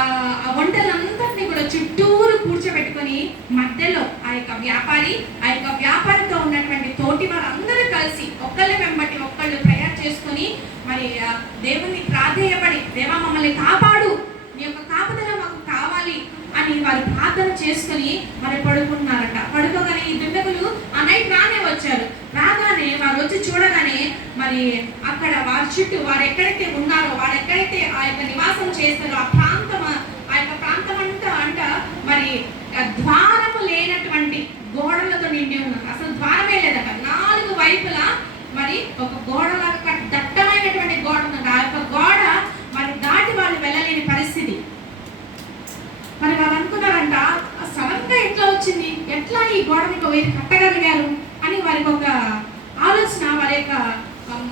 ఆ వంటలందరినీ కూడా చుట్టూరు కూర్చోబెట్టుకొని మధ్యలో ఆ యొక్క వ్యాపారితో ఉన్నటువంటి తోటి వారందరూ కలిసి ఒకళ్ళ వెంబటి ఒకళ్ళు ప్రేయర్ చేసుకుని మరి దేవుని ప్రాధేయపడి, దేవా మమ్మల్ని కాపాడు, నీ యొక్క కాపుదల మాకు కావాలి అని వారు ప్రార్థన చేసుకుని మరి పడుకుంటున్నారట. పడుకోగానే ఈ దుండగులు ఆ నైట్ వచ్చారు. రాగానే వారు వచ్చి చూడగానే మరి అక్కడ వారి చుట్టూ వారు ఎక్కడైతే ఉన్నారో, వారు ఎక్కడైతే ఆ యొక్క నివాసం చేస్తారో ఆ యొక్క ప్రాంతం అంట మరి ద్వారము లేనటువంటి గోడలతో నిండి ఉన్నారు. అసలు ద్వారమే లేదట. 4 వైపులా మరి ఒక గోడలాగా దట్టమైనటువంటి గోడ ఉంది. ఆ యొక్క గోడ మరి దాటి వాళ్ళు వెళ్ళలేని పరిస్థితి. మరి వారు అనుకున్నారంట, సడన్ గా ఎట్లా వచ్చింది, ఎట్లా ఈ గోడ మీద వీరు కట్టగలిగారు అని వారికి ఒక ఆలోచన వారి యొక్క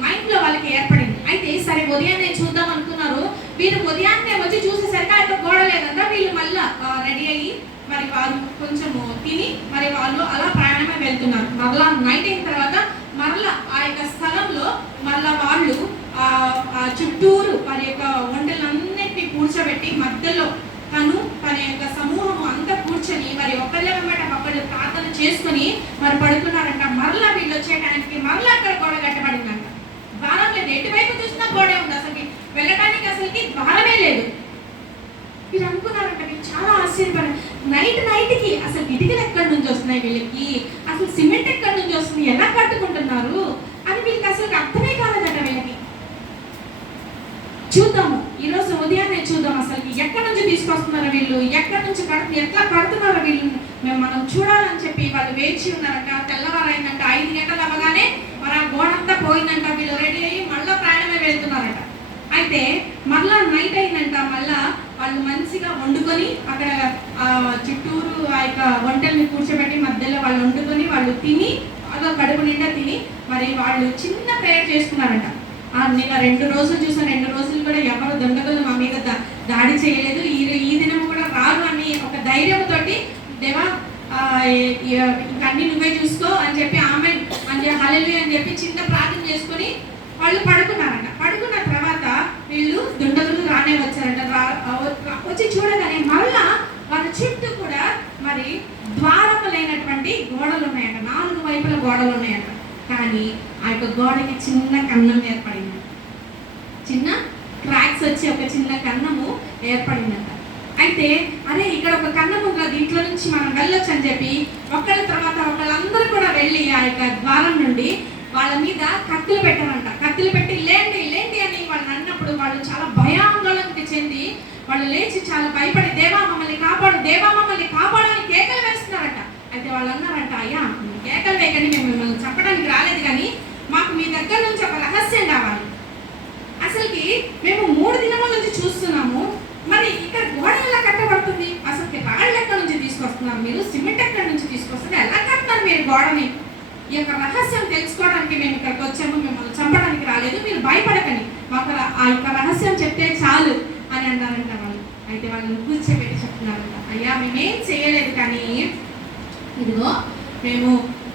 మైండ్ లో వాళ్ళకి ఏర్పడింది. అయితే సరే ఉదయాన్నే చూద్దాం అనుకున్నారు. వీరు ఉదయాన్నే వచ్చి చూసేసరికి ఆ యొక్క గోడ లేదంట. వీళ్ళు మళ్ళా రెడీ అయ్యి మరి వారు కొంచెము తిని మరి వాళ్ళు అలా ప్రయాణమే వెళ్తున్నారు. మరలా నైట్ అయిన తర్వాత మరలా ఆ యొక్క స్థలంలో మరలా వాళ్ళు ఆ చుట్టూరు వారి యొక్క వంటలన్నిటినీ కూర్చోబెట్టి మధ్యలో తన యొక్క సమూహం అంతా కూర్చొని మరి ఒకళ్ళ వెంబట ఒకళ్ళు ప్రార్థన చేసుకుని మరి పడుకున్నారంట. మరలా వీళ్ళు వచ్చేయడానికి మరలా అక్కడ గోడ కట్టబడిందంట. ద్వారం లేదు, ఎటువైపు చూసినా గోడే ఉంది. అసలు వెళ్ళడానికి అసలుకి ద్వారమే లేదు. మీరు అనుకున్నారంట, మీరు చాలా ఆశ్చర్యపడారు. నైట్కి అసలు ఇటుకలు ఎక్కడి నుంచి వస్తున్నాయి, వీళ్ళకి అసలు సిమెంట్ ఎక్కడి నుంచి వస్తుంది, ఎలా కట్టుకుంటున్నారు అని వీళ్ళకి అసలు అర్థమే కాలేదట. వీళ్ళకి చూద్దాము, ఈరోజు ఉదయాన్నే చూద్దాం అసలు ఎక్కడి నుంచి తీసుకొస్తున్నారో వీళ్ళు, ఎక్కడి నుంచి ఎట్లా కడుతున్నారో వీళ్ళు మనం చూడాలని చెప్పి వాళ్ళు వేచి ఉన్నారంట. తెల్లవారైందంట. 5 గంటలు అవ్వగానే మరి ఆ గోడంతా పోయిందంట. వీళ్ళు రెడీ అయ్యి మళ్ళా ప్రయాణమే వెళ్తున్నారట. అయితే మళ్ళా నైట్ అయిందంట. మళ్ళా వాళ్ళు మంచిగా వండుకొని అక్కడ చుట్టూరు ఆ యొక్క వంటల్ని కూర్చోబెట్టి మధ్యలో వాళ్ళు వండుకొని వాళ్ళు తిని బాగా కడుపు నిండా తిని మరి వాళ్ళు చిన్న ప్రేయర్ చేసుకున్నారంట. నేను 2 రోజులు చూసాను. 2 రోజులు కూడా ఎవరు దుండగులు మా మీద దాడి చేయలేదు. ఈ దినం కూడా రారు అని ఒక ధైర్యంతో, దేవా ఇంకన్నీ నువ్వే చూసుకో అని చెప్పి ఆమె హల్లెలూయా అని చెప్పి చిన్న ప్రార్థన చేసుకుని వాళ్ళు పడుకున్నారంట. పడుకున్న తర్వాత వీళ్ళు దుండగులు రానే వచ్చారంట. వచ్చి చూడగానే మళ్ళా వాళ్ళ చుట్టూ కూడా మరి ద్వారము లేనటువంటి గోడలు ఉన్నాయంట. 4 వైపుల గోడలు ఉన్నాయంట. కానీ ఆ యొక్క గోడకి చిన్న కన్నం ఏర్పడింది. చిన్న క్రాక్స్ వచ్చి ఒక చిన్న కన్నము ఏర్పడిందంట. అయితే అరే ఇక్కడ ఒక కన్నం ఉంది, దీంట్లో నుంచి మనం వెళ్ళొచ్చు అని చెప్పి ఒకళ్ళ తర్వాత ఒకళ్ళందరూ కూడా వెళ్ళి ఆ యొక్క ద్వారం నుండి వాళ్ళ మీద కత్తులు పెట్టారంట. కత్తులు పెట్టి లేండి లేండి అని వాళ్ళు అన్నప్పుడు వాళ్ళు చాలా భయాందోళనకి చెంది వాళ్ళు లేచి చాలా భయపడి, దేవా మమ్మల్ని కాపాడు, దేవా మమ్మల్ని కాపాడు అని కేకలు వేస్తున్నారంట. అయితే వాళ్ళు అన్నారంట, అయ్యా కేకలు వేయకండి, మేము మిమ్మల్ని చెప్పడానికి రాలేదు, కానీ మాకు మీ దగ్గర నుంచి ఒక రహస్యం కావాలి. అసలుకి మేము 3 దినముల నుంచి చూస్తున్నాము, మరి ఇక్కడ గోడ ఎలా కట్టబడుతుంది, అసలు రాళ్ళు ఎక్కడి నుంచి తీసుకొస్తున్నారు మీరు, సిమెంట్ ఎక్కడి నుంచి తీసుకొస్తున్నారు, ఎలా కట్టినారు మీరు గోడని, ఈ యొక్క రహస్యం తెలుసుకోవడానికి మేము ఇక్కడికి వచ్చాము, మిమ్మల్ని చంపడానికి రాలేదు, మీరు భయపడకండి, మాకు ఆ యొక్క రహస్యం చెప్తే చాలు అని అన్నారంట వాళ్ళు. అయితే వాళ్ళని కూర్చోబెట్టి చెప్తున్నారంట, అయ్యా మేమేం చేయలేదు, కానీ ఇదిగో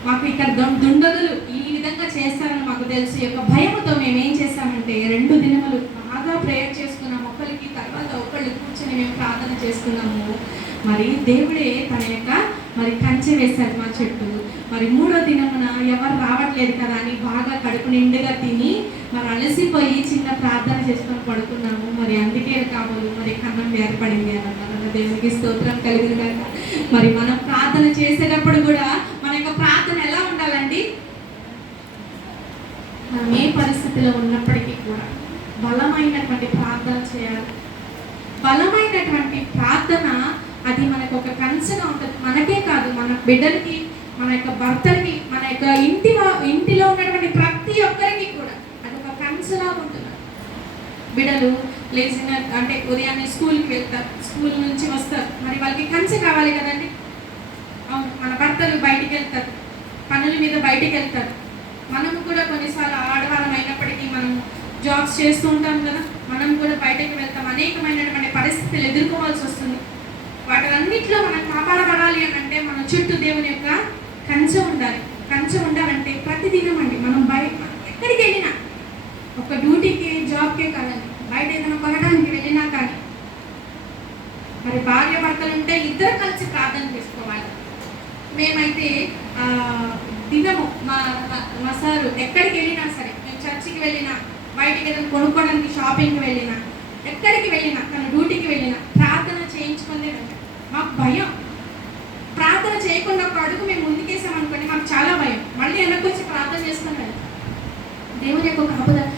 మాకు ఇక్కడ దుండగులు ఈ విధంగా చేస్తారని మాకు తెలుసు. యొక్క భయముతో మేమేం చేస్తామంటే 2 దినములు బాగా ప్రేయర్ చేసుకున్నాము. ఒకరికి తర్వాత ఒకళ్ళు కూర్చొని మేము ప్రార్థన చేసుకున్నాము. మరి దేవుడే తన యొక్క మరి కంచె వేశారు మా చుట్టూ. మరి 3వ దినమున ఎవరు రావట్లేదు కదా అని బాగా కడుపు నిండుగా తిని మరి అలసిపోయి చిన్న ప్రార్థన చేసుకొని పడుకున్నాము. మరి అందుకే కాబోలు మరి కన్నం ఏర్పడింది అని అన్నారు. దేవునికి స్తోత్రం కలిగింది. మరి మనం ప్రార్థన చేసేటప్పుడు కూడా మన యొక్క ప్రార్థన ఎలా ఉండాలండి, మనం ఏ పరిస్థితిలో ఉన్నప్పటికీ కూడా బలమైనటువంటి ప్రార్థన చేయాలి. బలమైనటువంటి ప్రార్థన అది మనకు ఒక కంచెగా ఉంటుంది. మనకే కాదు, మన బిడ్డలకి, మన యొక్క భర్తలకి, మన యొక్క ఇంటిలో ఉన్నటువంటి ప్రతి ఒక్కరికి కూడా అది ఒక కంచెలా ఉంటుంది. బిడ్డలు లేచిన అంటే ఉదయాన్నే స్కూల్కి వెళ్తారు, స్కూల్ నుంచి వస్తారు, మరి వాళ్ళకి కంచె కావాలి కదండి. మన భర్తలు బయటికి వెళ్తారు, పనుల మీద బయటికి వెళ్తారు. మనము కూడా కొన్నిసార్లు ఆడవాళ్ళం అయినప్పటికీ మనం జాబ్స్ చేస్తూ ఉంటాం కదా, మనం కూడా బయటకు వెళ్తాం, అనేకమైనటువంటి పరిస్థితులు ఎదుర్కోవాల్సి వస్తుంది. వాటన్నిటిలో మనం కాపాడబడాలి అని అంటే మన చుట్టూ దేవుని యొక్క కంచె ఉండాలి. కంచె ఉండాలంటే ప్రతిదినం అండి మనం ఎక్కడికి వెళ్ళినా, ఒక డ్యూటీకి జాబ్కే కాదండి, బయట ఏదైనా కొనడానికి వెళ్ళినా కానీ మరి భార్య భర్తలు ఉంటే ఇద్దరు కలిసి ప్రార్థన చేసుకోవాలి. మేమైతే దినము మా సారు ఎక్కడికి వెళ్ళినా సరే, మేము చర్చికి వెళ్ళినా, బయటికి ఏదైనా కొనుక్కోవడానికి షాపింగ్కి వెళ్ళినా, ఎక్కడికి వెళ్ళినా, తన డ్యూటీకి వెళ్ళినా ప్రార్థన చేయించుకుందే వెళ్తాం. మాకు భయం, ప్రార్థన చేయకుండా ఒక అడుగు మేము ముందుకేసామనుకోండి మాకు చాలా భయం, మళ్ళీ వెనక్కి వచ్చి ప్రార్థన చేసుకుని వెళ్తాం. దేవుని యొక్క కాపుదల